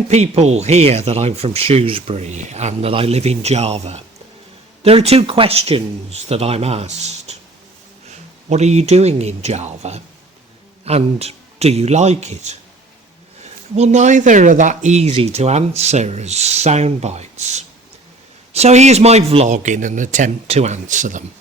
when people hear that I'm from Shrewsbury and that I live in Java, there are two questions that I'm asked. What are you doing in Java? And do you like it? Well, neither are that easy to answer as sound bites. So here's my vlog in an attempt to answer them.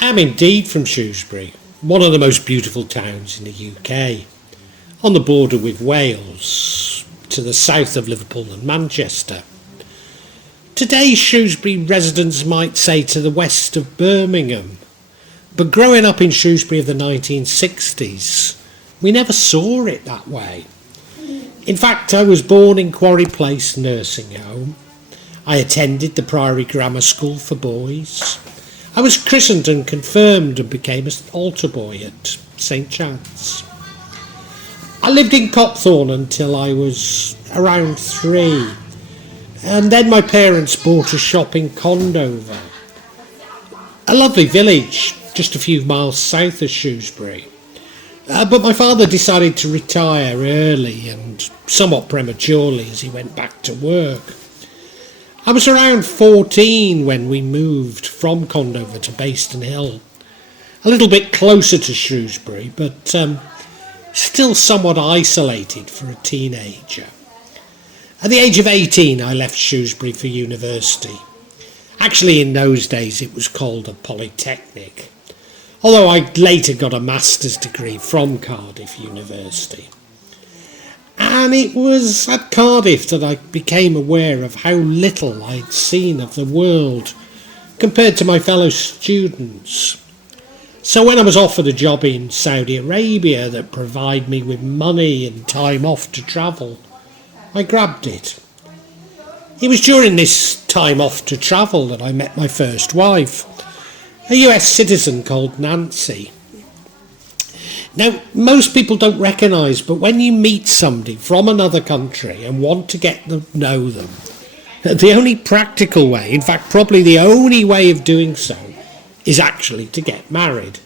I am indeed from Shrewsbury, one of the most beautiful towns in the UK, on the border with Wales, to the south of Liverpool and Manchester. Today, Shrewsbury residents might say to the west of Birmingham, but growing up in Shrewsbury of the 1960s, we never saw it that way. In fact, I was born in Quarry Place Nursing Home. I attended the Priory Grammar School for boys. I was christened and confirmed and became an altar boy at St Chad's. I lived in Copthorne until I was around 3, and then my parents bought a shop in Condover, a lovely village just a few miles south of Shrewsbury. But my father decided to retire early and somewhat prematurely as he went back to work. I was around 14 when we moved from Condover to Bayston Hill, a little bit closer to Shrewsbury, but still somewhat isolated for a teenager. At the age of 18, I left Shrewsbury for university. Actually, in those days, it was called a polytechnic, although I later got a master's degree from Cardiff University. And it was at Cardiff that I became aware of how little I'd seen of the world compared to my fellow students. So when I was offered a job in Saudi Arabia that provided me with money and time off to travel, I grabbed it. It was during this time off to travel that I met my first wife, a US citizen called Nancy. Now, most people don't recognise, but when you meet somebody from another country and want to get to know them, the only practical way, in fact probably the only way of doing so, is actually to get married.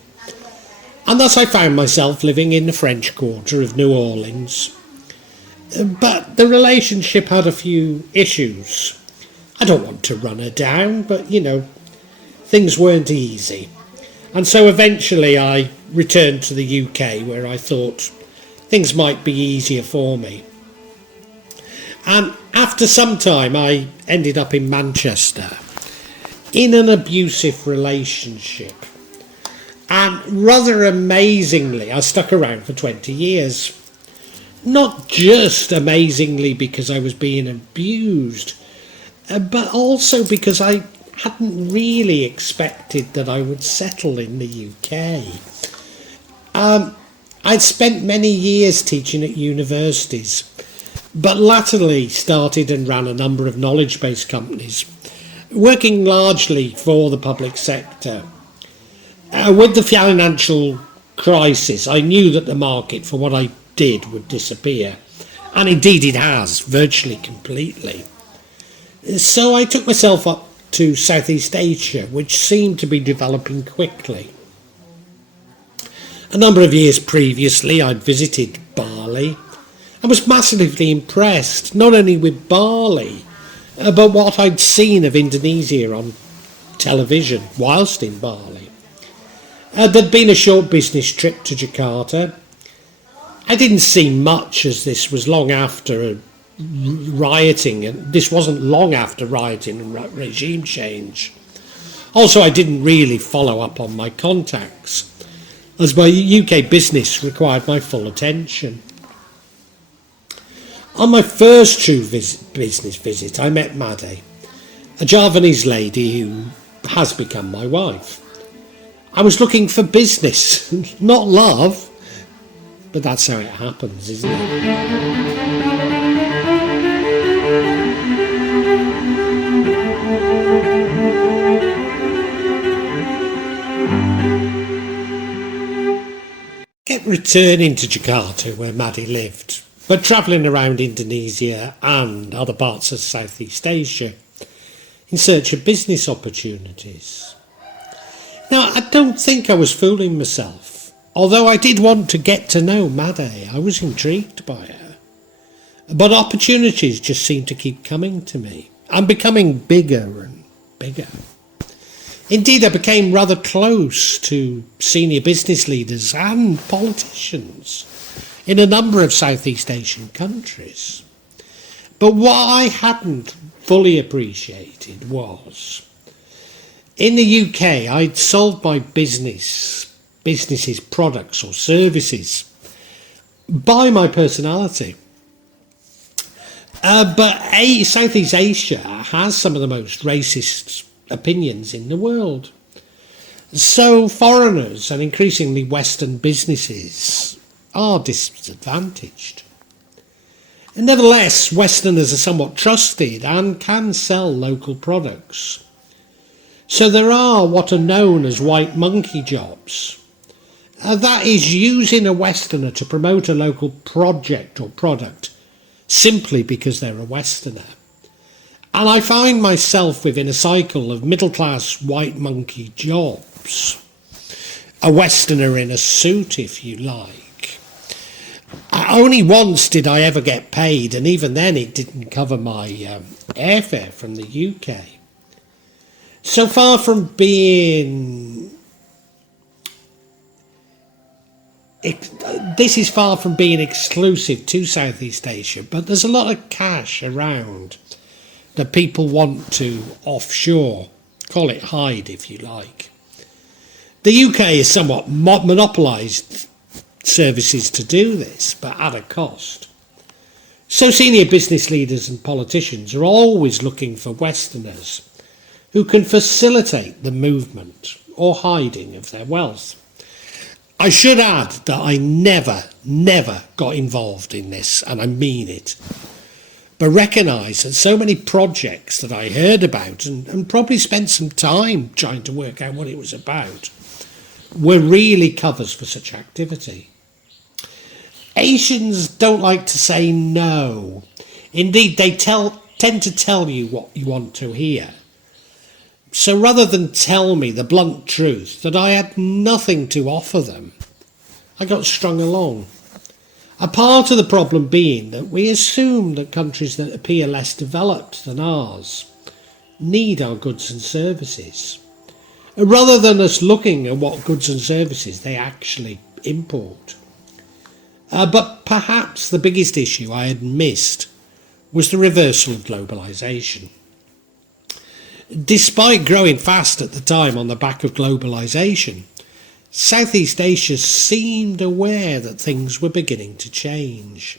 And thus I found myself living in the French Quarter of New Orleans. But the relationship had a few issues. I don't want to run her down, but things weren't easy. And so eventually I returned to the UK, where I thought things might be easier for me. And after some time I ended up in Manchester in an abusive relationship. And rather amazingly, I stuck around for 20 years. Not just amazingly because I was being abused, but also because I hadn't really expected that I would settle in the UK. I'd spent many years teaching at universities, but latterly started and ran a number of knowledge-based companies, working largely for the public sector. With the financial crisis, I knew that the market for what I did would disappear, and indeed it has, virtually completely. So I took myself up to Southeast Asia, which seemed to be developing quickly. A number of years previously, I'd visited Bali and was massively impressed, not only with Bali, but what I'd seen of Indonesia on television whilst in Bali. There'd been a short business trip to Jakarta. I didn't see much, as this was long after rioting, and this wasn't long after rioting and regime change. Also, I didn't really follow up on my contacts, as my UK business required my full attention. On my first true business visit, I met Made, a Javanese lady who has become my wife. I was looking for business, not love, but that's how it happens, isn't it? Kept returning to Jakarta, where Maddie lived, but travelling around Indonesia and other parts of Southeast Asia in search of business opportunities. Now, I don't think I was fooling myself. Although I did want to get to know Made, I was intrigued by her. But opportunities just seemed to keep coming to me. I'm becoming bigger and bigger. Indeed, I became rather close to senior business leaders and politicians in a number of Southeast Asian countries. But what I hadn't fully appreciated was, in the UK, I'd sold my business's products or services by my personality. But Southeast Asia has some of the most racist opinions in the world. So foreigners and increasingly Western businesses are disadvantaged. Nevertheless, Westerners are somewhat trusted and can sell local products. So there are what are known as white monkey jobs. That is using a Westerner to promote a local project or product simply because they're a Westerner. And I find myself within a cycle of middle-class white monkey jobs. A Westerner in a suit, if you like. Only once did I ever get paid, and even then it didn't cover my airfare from the UK. So far from being... This is far from being exclusive to Southeast Asia, but there's a lot of cash around that people want to offshore, call it hide if you like. The UK is somewhat monopolised services to do this, but at a cost. So senior business leaders and politicians are always looking for Westerners who can facilitate the movement or hiding of their wealth. I should add that I never got involved in this, and I mean it. But recognise that so many projects that I heard about and probably spent some time trying to work out what it was about were really covers for such activity. Asians don't like to say no. Indeed, they tend to tell you what you want to hear. So rather than tell me the blunt truth that I had nothing to offer them, I got strung along. A part of the problem being that we assume that countries that appear less developed than ours need our goods and services, rather than us looking at what goods and services they actually import. But perhaps the biggest issue I had missed was the reversal of globalisation. Despite growing fast at the time on the back of globalisation, Southeast Asia seemed aware that things were beginning to change.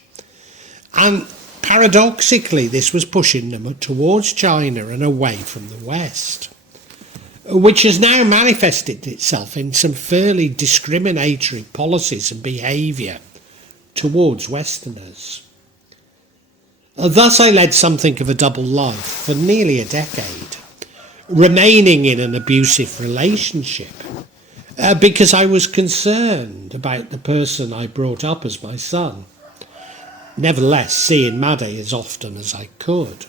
And paradoxically, this was pushing them towards China and away from the West, which has now manifested itself in some fairly discriminatory policies and behaviour towards Westerners. Thus I led something of a double life for nearly a decade, remaining in an abusive relationship because I was concerned about the person I brought up as my son, nevertheless seeing Made as often as I could.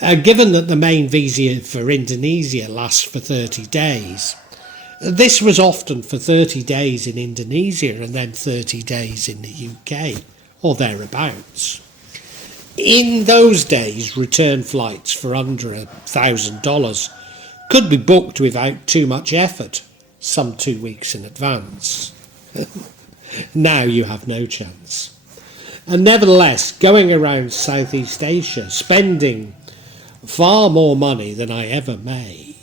Given that the main visa for Indonesia lasts for 30 days, this was often for 30 days in Indonesia and then 30 days in the UK, or thereabouts. In those days, return flights for under $1,000 could be booked without too much effort, some 2 weeks in advance. Now you have no chance. And nevertheless, going around Southeast Asia, spending far more money than I ever made.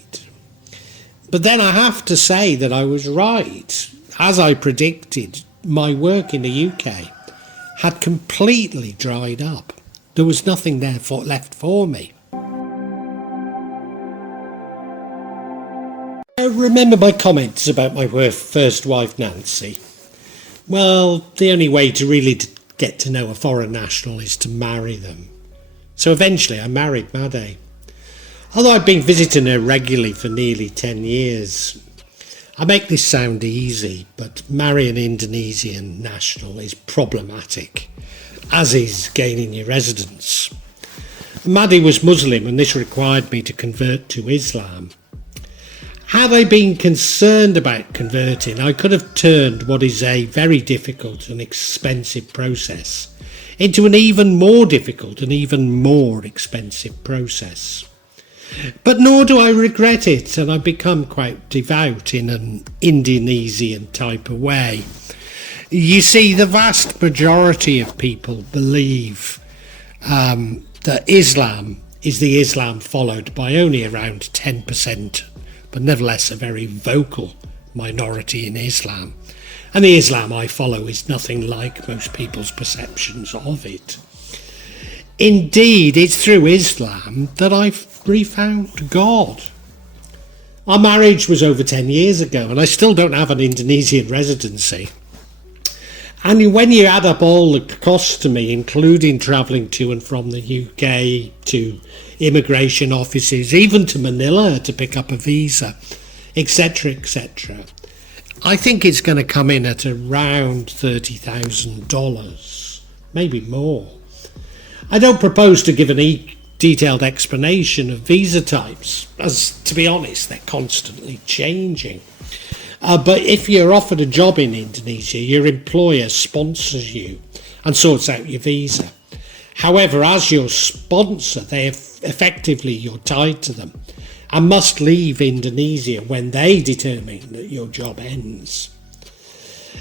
But then I have to say that I was right. As I predicted, my work in the UK had completely dried up. There was nothing there left for me. Remember my comments about my first wife, Nancy? Well, the only way to really get to know a foreign national is to marry them. So eventually I married Made. Although I've been visiting her regularly for nearly 10 years. I make this sound easy, but marrying an Indonesian national is problematic, as is gaining your residence. Made was Muslim and this required me to convert to Islam. Had I been concerned about converting, I could have turned what is a very difficult and expensive process into an even more difficult and even more expensive process. But nor do I regret it, and I've become quite devout in an Indonesian type of way. You see, the vast majority of people believe that Islam is the Islam followed by only around 10%, but nevertheless a very vocal minority in Islam. And the Islam I follow is nothing like most people's perceptions of it. Indeed, it's through Islam that I've refound God. Our marriage was over 10 years ago, and I still don't have an Indonesian residency. And when you add up all the costs to me, including travelling to and from the UK, to immigration offices, even to Manila to pick up a visa, etc., etc., I think it's going to come in at around $30,000, maybe more. I don't propose to give an detailed explanation of visa types, as, to be honest, they're constantly changing. But if you're offered a job in Indonesia, your employer sponsors you and sorts out your visa. However, as your sponsor, effectively you're tied to them and must leave Indonesia when they determine that your job ends.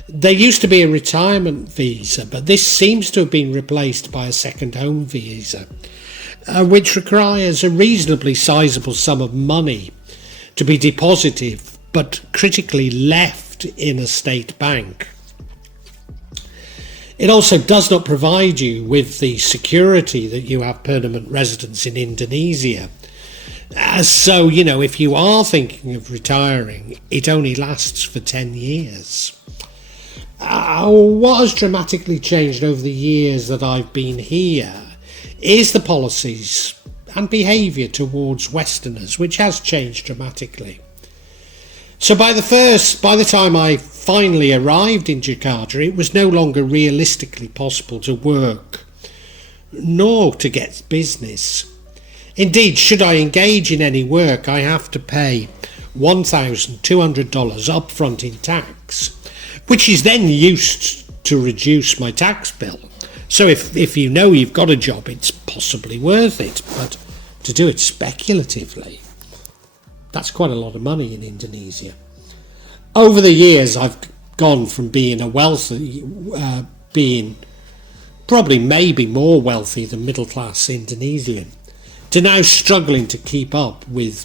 There used to be a retirement visa, but this seems to have been replaced by a second home visa, which requires a reasonably sizable sum of money to be deposited but critically left in a state bank. It also does not provide you with the security that you have permanent residence in Indonesia. So, if you are thinking of retiring, it only lasts for 10 years. What has dramatically changed over the years that I've been here is the policies and behaviour towards Westerners, which has changed dramatically. So by the time I finally arrived in Jakarta, it was no longer realistically possible to work, nor to get business. Indeed, should I engage in any work, I have to pay $1,200 upfront in tax, which is then used to reduce my tax bill. So if you know you've got a job, it's possibly worth it, but to do it speculatively, that's quite a lot of money in Indonesia. Over the years, I've gone from being being probably maybe more wealthy than middle-class Indonesian, to now struggling to keep up with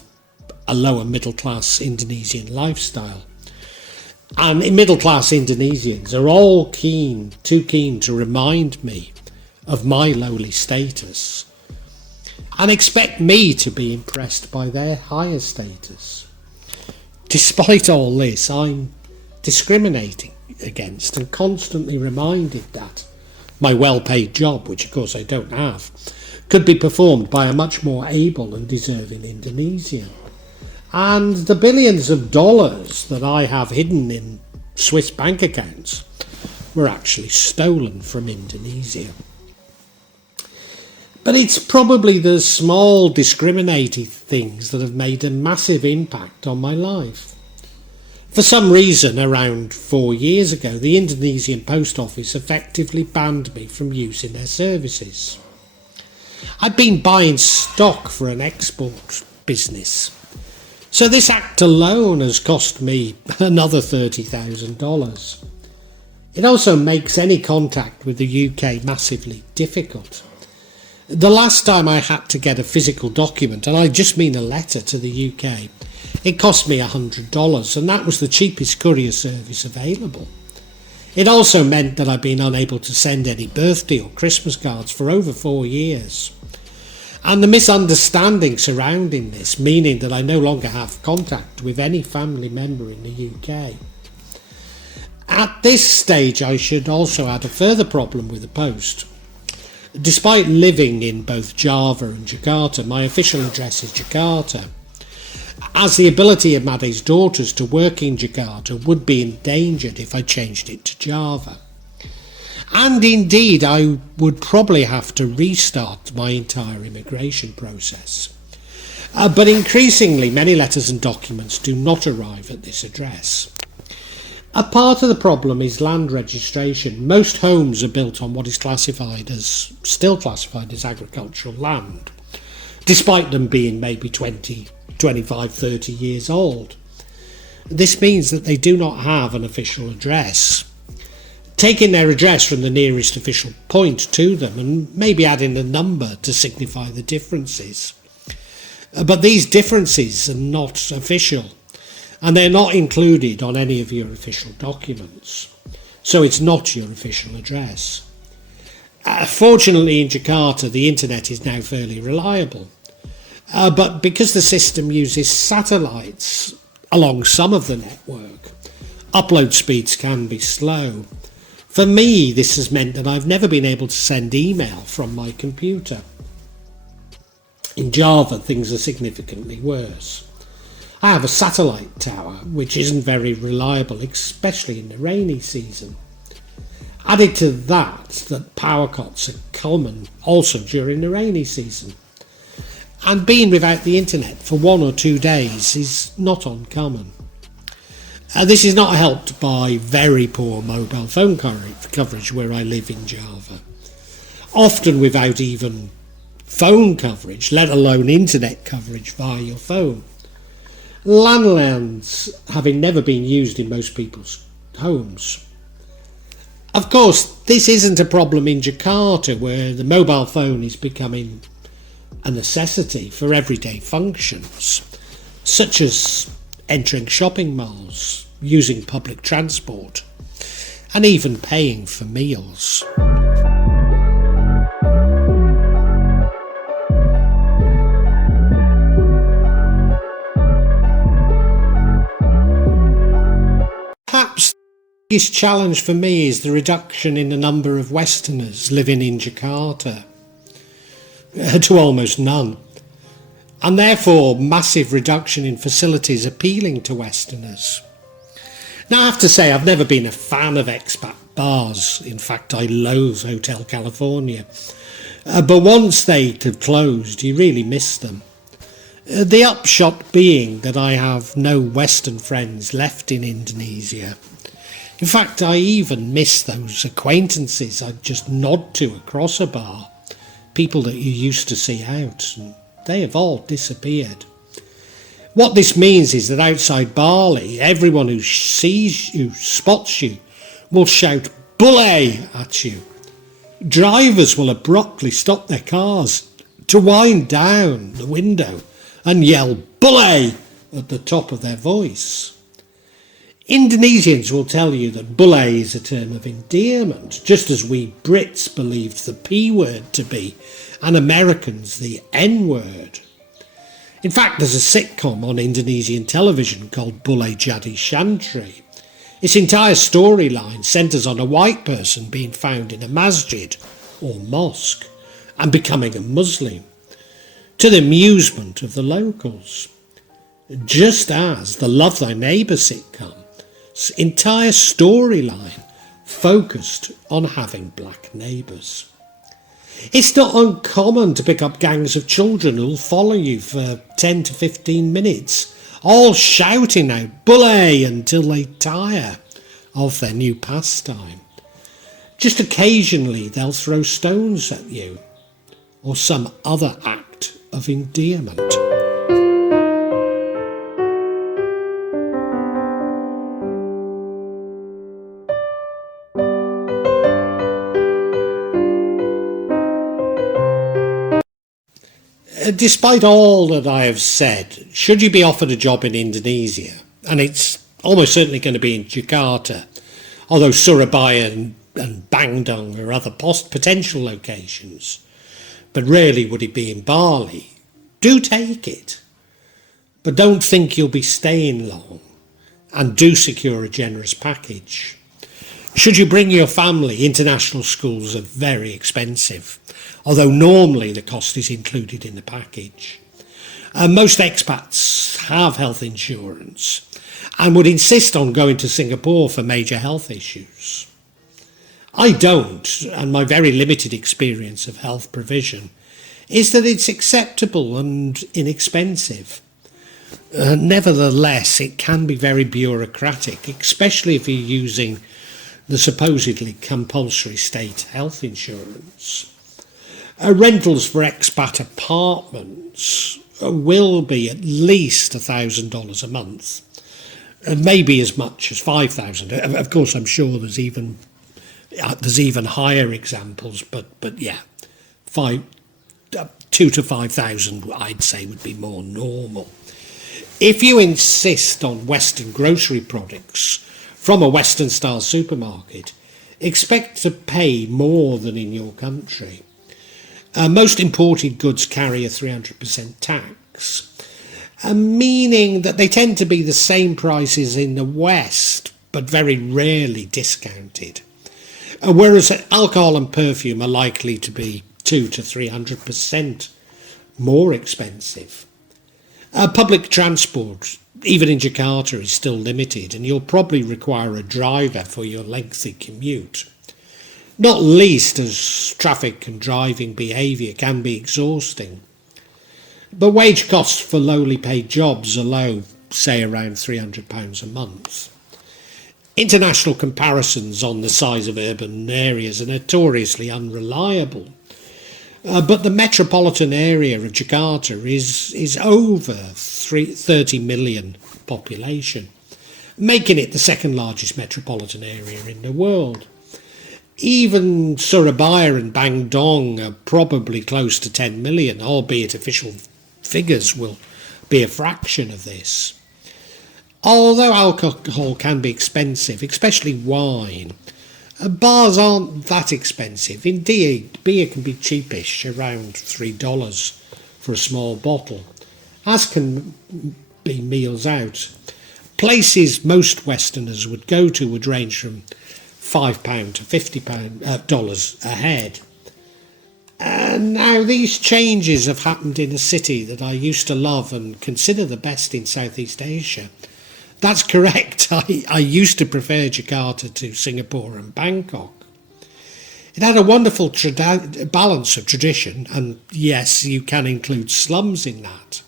a lower middle-class Indonesian lifestyle. And middle-class Indonesians are all too keen to remind me of my lowly status and expect me to be impressed by their higher status. Despite all this, I'm discriminating against and constantly reminded that my well-paid job, which of course I don't have, could be performed by a much more able and deserving Indonesian. And the billions of dollars that I have hidden in Swiss bank accounts were actually stolen from Indonesia. But it's probably the small discriminating things that have made a massive impact on my life. For some reason, around 4 years ago, the Indonesian Post Office effectively banned me from using their services. I'd been buying stock for an export business, so this act alone has cost me another $30,000. It also makes any contact with the UK massively difficult. The last time I had to get a physical document, and I just mean a letter to the UK, it cost me $100, and that was the cheapest courier service available. It also meant that I've been unable to send any birthday or Christmas cards for over 4 years. And the misunderstanding surrounding this, meaning that I no longer have contact with any family member in the UK. At this stage, I should also add a further problem with the post. Despite living in both Java and Jakarta, my official address is Jakarta, as the ability of Made's daughters to work in Jakarta would be endangered if I changed it to Java. And indeed, I would probably have to restart my entire immigration process. But increasingly, many letters and documents do not arrive at this address. A part of the problem is land registration. Most homes are built on what is still classified as agricultural land, despite them being maybe 20, 25, 30 years old. This means that they do not have an official address. Taking their address from the nearest official point to them and maybe adding a number to signify the differences. But these differences are not official, and they're not included on any of your official documents. So it's not your official address. Fortunately, in Jakarta, the internet is now fairly reliable. But because the system uses satellites along some of the network, upload speeds can be slow. For me, this has meant that I've never been able to send email from my computer. In Java, things are significantly worse. I have a satellite tower, which isn't very reliable, especially in the rainy season. Added to that power cuts are common also during the rainy season. And being without the internet for 1 or 2 days is not uncommon. This is not helped by very poor mobile phone coverage where I live in Java. Often without even phone coverage, let alone internet coverage via your phone. Landlines having never been used in most people's homes. Of course, this isn't a problem in Jakarta, where the mobile phone is becoming a necessity for everyday functions, such as entering shopping malls, using public transport, and even paying for meals. Perhaps the biggest challenge for me is the reduction in the number of Westerners living in Jakarta to almost none, and therefore massive reduction in facilities appealing to Westerners. Now, I have to say, I've never been a fan of expat bars. In fact, I loathe Hotel California. But once they have closed, you really miss them. The upshot being that I have no Western friends left in Indonesia. In fact, I even miss those acquaintances I'd just nod to across a bar. People that you used to see out, and they have all disappeared. What this means is that outside Bali, everyone who sees you, spots you, will shout "Bule" at you. Drivers will abruptly stop their cars to wind down the window and yell "Bule" at the top of their voice. Indonesians will tell you that "Bule" is a term of endearment, just as we Brits believed the P word to be, and Americans the N word. In fact, there's a sitcom on Indonesian television called Bule Jadi Santri. Its entire storyline centres on a white person being found in a masjid or mosque and becoming a Muslim, to the amusement of the locals. Just as the Love Thy Neighbour sitcom's entire storyline focused on having black neighbours. It's not uncommon to pick up gangs of children who'll follow you for 10 to 15 minutes, all shouting out "Bule" until they tire of their new pastime. Just occasionally they'll throw stones at you, or some other act of endearment. Despite all that I have said, should you be offered a job in Indonesia, and it's almost certainly going to be in Jakarta, although Surabaya and Bandung are other potential locations, but rarely would it be in Bali, do take it. But don't think you'll be staying long, and do secure a generous package. Should you bring your family, international schools are very expensive, although normally the cost is included in the package. Most expats have health insurance and would insist on going to Singapore for major health issues. I don't, and my very limited experience of health provision is that it's acceptable and inexpensive. Nevertheless, it can be very bureaucratic, especially if you're using the supposedly compulsory state health insurance. Rentals for expat apartments will be at least $1,000 a month, and maybe as much as $5,000. Of course, I'm sure there's even higher examples, but yeah, 2 to 5,000 I'd say would be more normal. If you insist on Western grocery products from a Western style supermarket, expect to pay more than in your country. Most imported goods carry a 300% tax, meaning that they tend to be the same prices in the West, but very rarely discounted. Whereas alcohol and perfume are likely to be 200 to 300% more expensive. Public transport, even in Jakarta, is still limited, and you'll probably require a driver for your lengthy commute. Not least as traffic and driving behaviour can be exhausting. But wage costs for lowly paid jobs are low, say around £300 a month. International comparisons on the size of urban areas are notoriously unreliable. But the metropolitan area of Jakarta is over 30 million population, making it the second largest metropolitan area in the world. Even Surabaya and Bandung are probably close to 10 million, albeit official figures will be a fraction of this. Although alcohol can be expensive, especially wine, bars aren't that expensive. Indeed, beer can be cheapish, around $3 for a small bottle, as can be meals out. Places most Westerners would go to would range from £5 to $50 a head. And now these changes have happened in a city that I used to love and consider the best in Southeast Asia. That's correct. I used to prefer Jakarta to Singapore and Bangkok. It had a wonderful balance of tradition, and yes, you can include slums in that,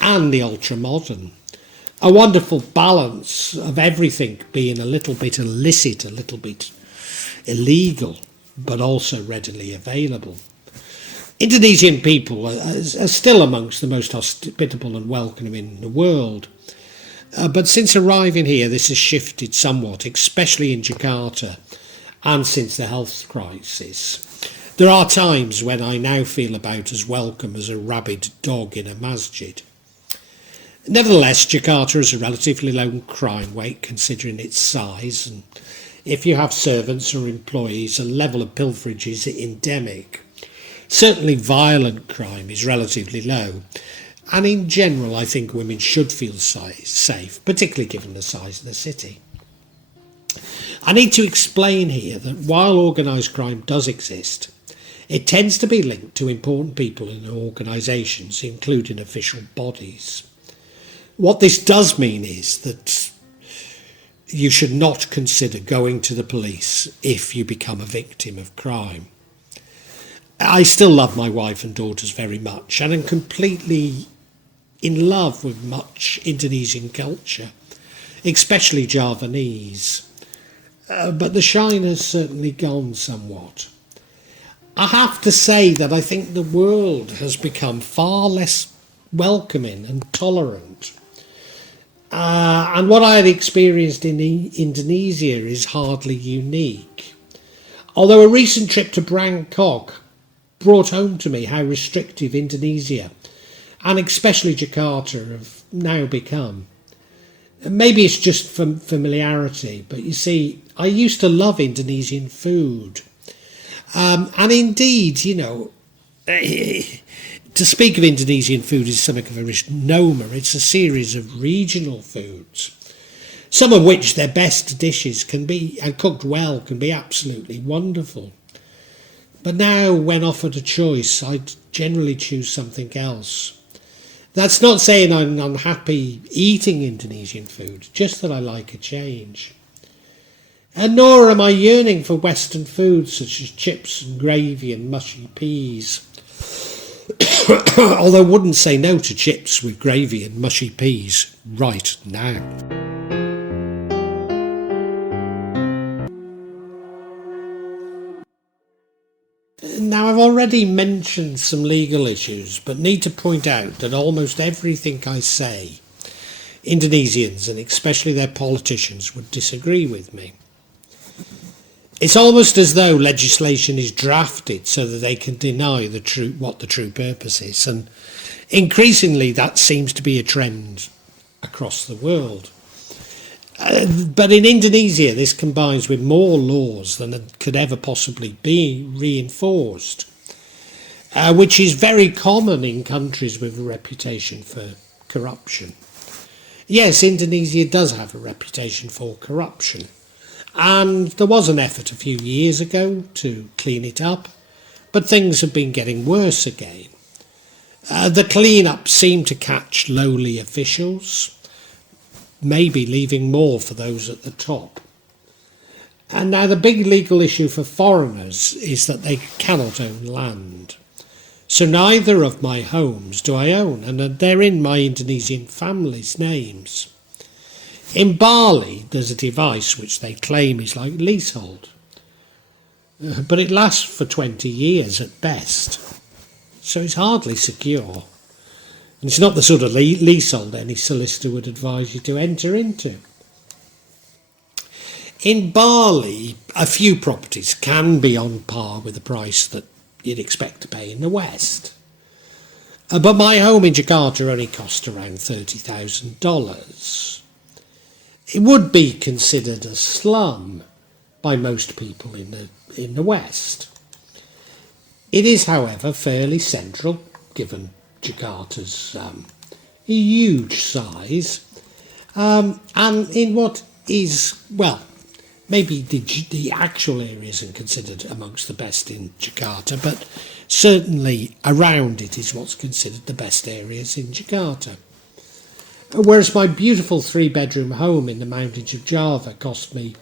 and the ultra-modern. A wonderful balance of everything being a little bit illicit, a little bit illegal, but also readily available. Indonesian people are still amongst the most hospitable and welcoming in the world. But since arriving here, this has shifted somewhat, especially in Jakarta, and since the health crisis. There are times when I now feel about as welcome as a rabid dog in a masjid. Nevertheless, Jakarta has a relatively low crime rate considering its size, and if you have servants or employees, a level of pilferage is endemic. Certainly violent crime is relatively low, and in general I think women should feel safe, particularly given the size of the city. I need to explain here that while organised crime does exist, it tends to be linked to important people in organisations, including official bodies. What this does mean is that you should not consider going to the police if you become a victim of crime. I still love my wife and daughters very much, and I'm completely in love with much Indonesian culture, especially Javanese. But the shine has certainly gone somewhat. I have to say that I think the world has become far less welcoming and tolerant. And what I had experienced in Indonesia is hardly unique. Although a recent trip to Bangkok brought home to me how restrictive Indonesia, and especially Jakarta, have now become. Maybe it's just from familiarity, but you see, I used to love Indonesian food. And indeed, to speak of Indonesian food is something of a misnomer. It's a series of regional foods, some of which their best dishes can be, and cooked well, can be absolutely wonderful. But now, when offered a choice, I'd generally choose something else. That's not saying I'm unhappy eating Indonesian food, just that I like a change. And nor am I yearning for Western foods such as chips and gravy and mushy peas. Although wouldn't say no to chips with gravy and mushy peas right now. Now, I've already mentioned some legal issues, but need to point out that almost everything I say, Indonesians and especially their politicians would disagree with me. It's almost as though legislation is drafted so that they can deny what the true purpose is, and increasingly that seems to be a trend across the world. But in Indonesia, this combines with more laws than could ever possibly be reinforced, which is very common in countries with a reputation for corruption. Yes, Indonesia does have a reputation for corruption, and there was an effort a few years ago to clean it up, but things have been getting worse again. The clean-up seemed to catch lowly officials, maybe leaving more for those at the top. And now the big legal issue for foreigners is that they cannot own land. So neither of my homes do I own, and they're in my Indonesian family's names. In Bali, there's a device which they claim is like leasehold, but it lasts for 20 years at best, so it's hardly secure. And it's not the sort of leasehold any solicitor would advise you to enter into. In Bali, a few properties can be on par with the price that you'd expect to pay in the West. But my home in Jakarta only cost around $30,000. It would be considered a slum by most people in the West. It is, however, fairly central, given Jakarta's huge size, and in what is, well, maybe the actual area isn't considered amongst the best in Jakarta, but certainly around it is what's considered the best areas in Jakarta. Whereas my beautiful 3-bedroom home in the mountains of Java cost me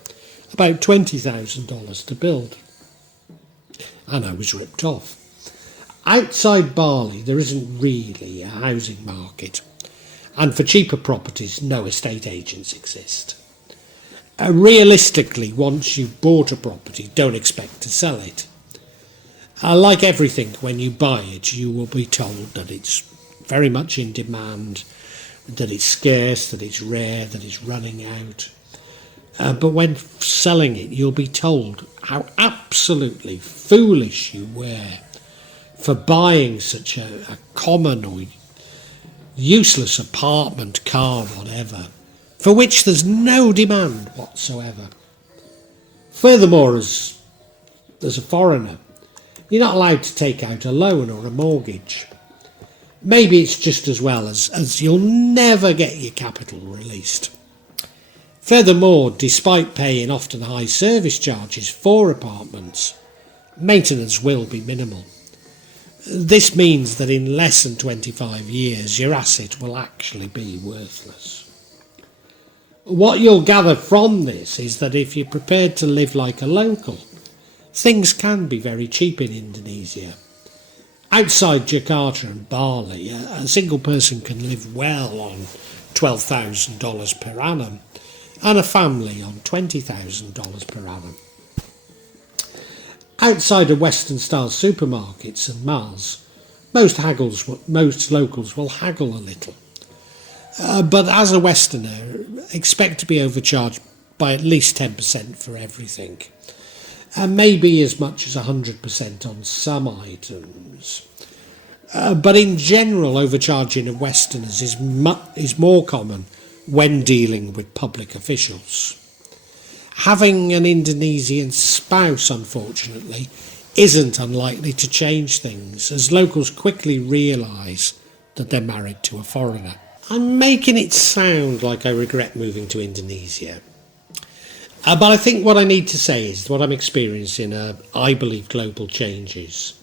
about $20,000 to build, and I was ripped off. Outside Bali, there isn't really a housing market, and for cheaper properties, no estate agents exist. Realistically, once you've bought a property, don't expect to sell it. Like everything, when you buy it, you will be told that it's very much in demand, that it's scarce, that it's rare, that it's running out. But when selling it, you'll be told how absolutely foolish you were for buying such a common or useless apartment, car, whatever, for which there's no demand whatsoever. Furthermore, as a foreigner, you're not allowed to take out a loan or a mortgage. Maybe it's just as well as you'll never get your capital released. Furthermore, despite paying often high service charges for apartments, maintenance will be minimal. This means that in less than 25 years, your asset will actually be worthless. What you'll gather from this is that if you're prepared to live like a local, things can be very cheap in Indonesia. Outside Jakarta and Bali, a single person can live well on $12,000 per annum, and a family on $20,000 per annum. Outside of Western-style supermarkets and malls, most locals will haggle a little. But as a Westerner, expect to be overcharged by at least 10% for everything, and maybe as much as 100% on some items. But in general, overcharging of Westerners is more common when dealing with public officials. Having an Indonesian spouse, unfortunately, isn't unlikely to change things, as locals quickly realise that they're married to a foreigner. I'm making it sound like I regret moving to Indonesia. But I think what I need to say is what I'm experiencing are, I believe, global changes,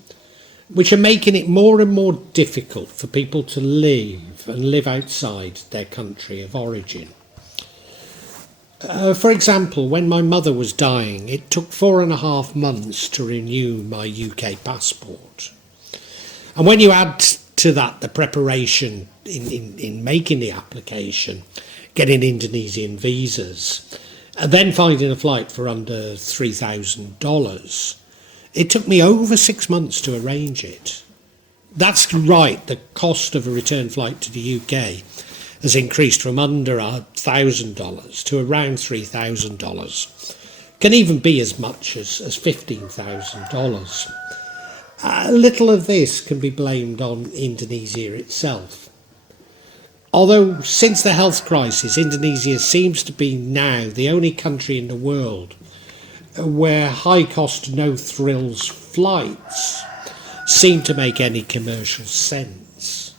which are making it more and more difficult for people to live outside their country of origin. For example, when my mother was dying, it took 4.5 months to renew my UK passport. And when you add to that the preparation in making the application, getting Indonesian visas, and then finding a flight for under $3,000, it took me over 6 months to arrange it. That's right, the cost of a return flight to the UK has increased from under $1,000 to around $3,000. Can even be as much as $15,000. Little of this can be blamed on Indonesia itself. Although since the health crisis, Indonesia seems to be now the only country in the world where high-cost, no-thrills flights seem to make any commercial sense.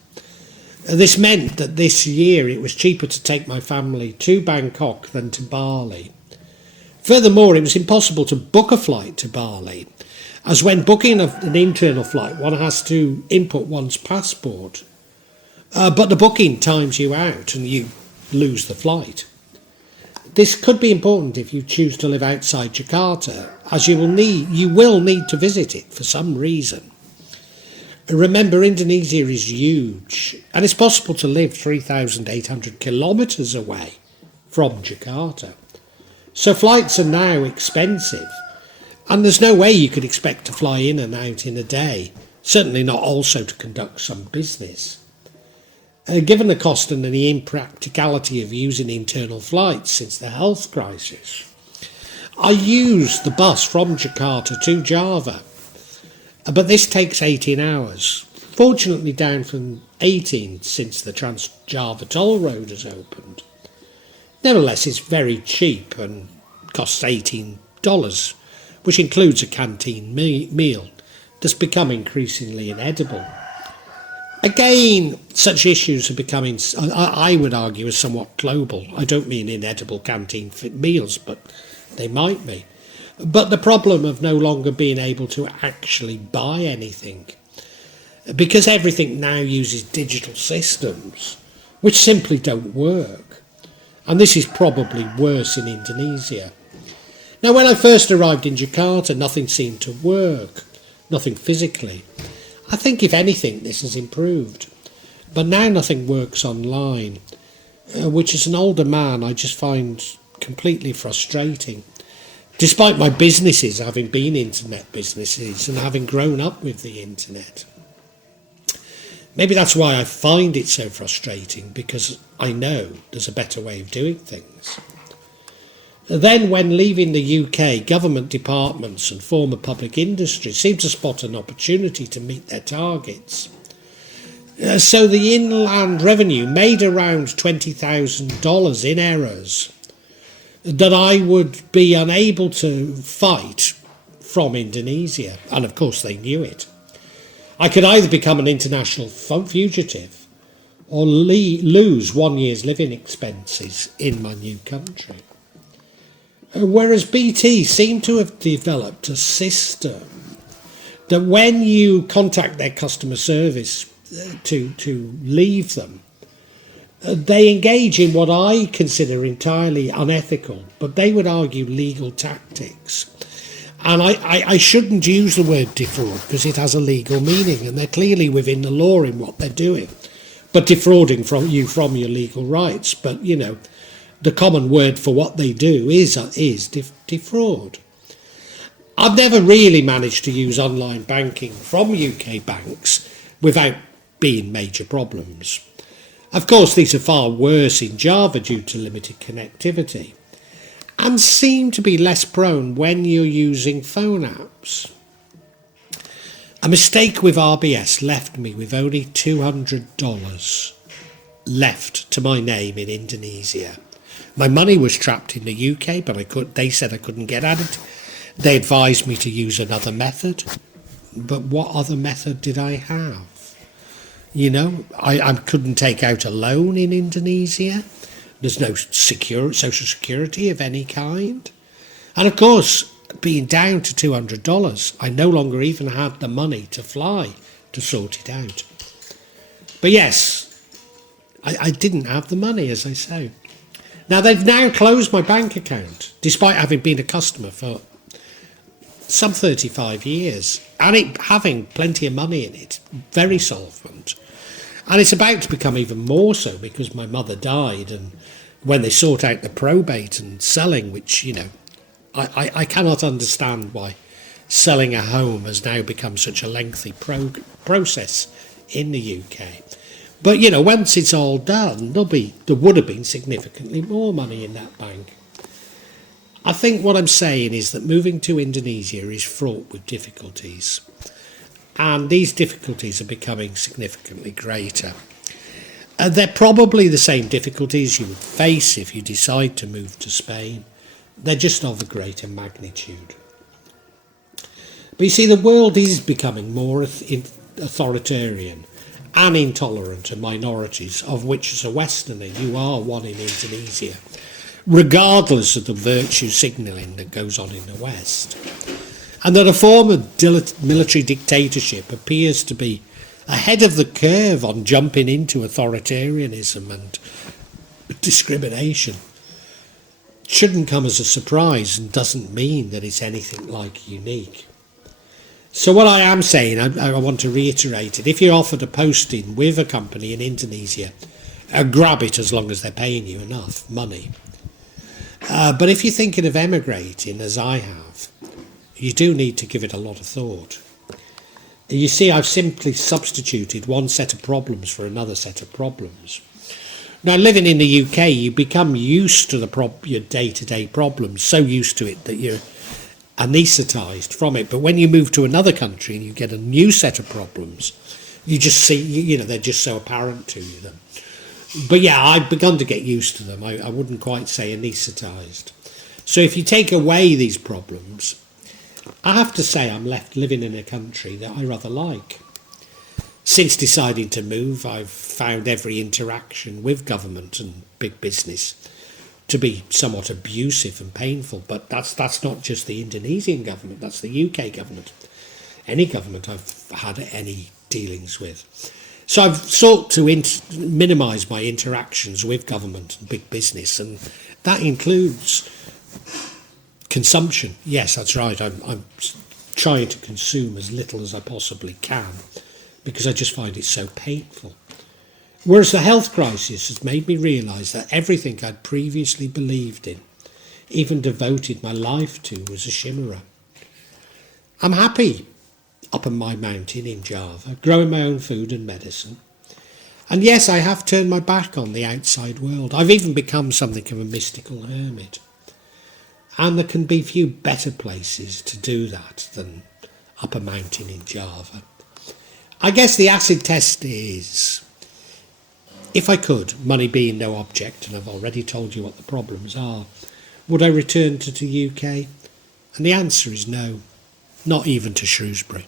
This meant that this year it was cheaper to take my family to Bangkok than to Bali. Furthermore, it was impossible to book a flight to Bali, as when booking an internal flight, one has to input one's passport. But the booking times you out and you lose the flight. This could be important if you choose to live outside Jakarta, as you will need to visit it for some reason. Remember, Indonesia is huge, and it's possible to live 3,800 kilometres away from Jakarta. So flights are now expensive, and there's no way you could expect to fly in and out in a day, certainly not also to conduct some business. Given the cost and the impracticality of using internal flights since the health crisis, I used the bus from Jakarta to Java, but this takes 18 hours, fortunately down from 18 since the Trans-Java toll road has opened. Nevertheless, it's very cheap and costs $18, which includes a canteen meal that's become increasingly inedible. Again, such issues are becoming, I would argue, are somewhat global. I don't mean inedible canteen meals, but they might be. But the problem of no longer being able to actually buy anything, because everything now uses digital systems, which simply don't work. And this is probably worse in Indonesia. Now, when I first arrived in Jakarta, nothing seemed to work, nothing physically. I think, if anything, this has improved. But now nothing works online, which as an older man I just find completely frustrating. Despite my businesses having been internet businesses and having grown up with the internet. Maybe that's why I find it so frustrating, because I know there's a better way of doing things. Then, when leaving the UK, government departments and former public industry seem to spot an opportunity to meet their targets. So the inland revenue made around $20,000 in errors that I would be unable to fight from Indonesia, and of course they knew it. I could either become an international fugitive or lose 1 year's living expenses in my new country. Whereas BT seemed to have developed a system that when you contact their customer service to leave them, they engage in what I consider entirely unethical, but they would argue legal tactics. And I shouldn't use the word defraud because it has a legal meaning and they're clearly within the law in what they're doing. But defrauding from your legal rights. But, you know, the common word for what they do is defraud. I've never really managed to use online banking from UK banks without being major problems. Of course, these are far worse in Java due to limited connectivity, and seem to be less prone when you're using phone apps. A mistake with RBS left me with only $200 left to my name in Indonesia. My money was trapped in the UK, but they said I couldn't get at it. They advised me to use another method. But what other method did I have? You know, I couldn't take out a loan in Indonesia. There's no social security of any kind. And of course, being down to $200, I no longer even had the money to fly to sort it out. But yes, I didn't have the money, as I say. Now, they've now closed my bank account, despite having been a customer for some 35 years. and it having plenty of money in it, very solvent. And it's about to become even more so because my mother died, and when they sort out the probate and selling, which, I cannot understand why selling a home has now become such a lengthy process in the UK. But, once it's all done, there would have been significantly more money in that bank. I think what I'm saying is that moving to Indonesia is fraught with difficulties. And these difficulties are becoming significantly greater. They're probably the same difficulties you would face if you decide to move to Spain. They're just of a greater magnitude. But you see, the world is becoming more authoritarian and intolerant of minorities, of which as a Westerner you are one in Indonesia, regardless of the virtue signalling that goes on in the West. And that a form of military dictatorship appears to be ahead of the curve on jumping into authoritarianism and discrimination. Shouldn't come as a surprise and doesn't mean that it's anything like unique. So what I am saying, I want to reiterate it. If you're offered a posting with a company in Indonesia, grab it as long as they're paying you enough money. But if you're thinking of emigrating, as I have, you do need to give it a lot of thought. You see, I've simply substituted one set of problems for another set of problems. Now, living in the UK, you become used to your day-to-day problems, so used to it that you're anaesthetised from it. But when you move to another country and you get a new set of problems, you just see, they're just so apparent to you then. But yeah, I've begun to get used to them. I wouldn't quite say anaesthetised. So if you take away these problems, I have to say I'm left living in a country that I rather like. Since deciding to move, I've found every interaction with government and big business to be somewhat abusive and painful. But that's not just the Indonesian government, that's the UK government. Any government I've had any dealings with. So I've sought to minimise my interactions with government and big business, and that includes consumption. Yes, that's right. I'm trying to consume as little as I possibly can because I just find it so painful. Whereas the health crisis has made me realise that everything I'd previously believed in, even devoted my life to, was a chimera. I'm happy up on my mountain in Java, growing my own food and medicine. And yes, I have turned my back on the outside world. I've even become something of a mystical hermit. And there can be few better places to do that than up a mountain in Java. I guess the acid test is, if I could, money being no object, and I've already told you what the problems are, would I return to the UK? And the answer is no, not even to Shrewsbury.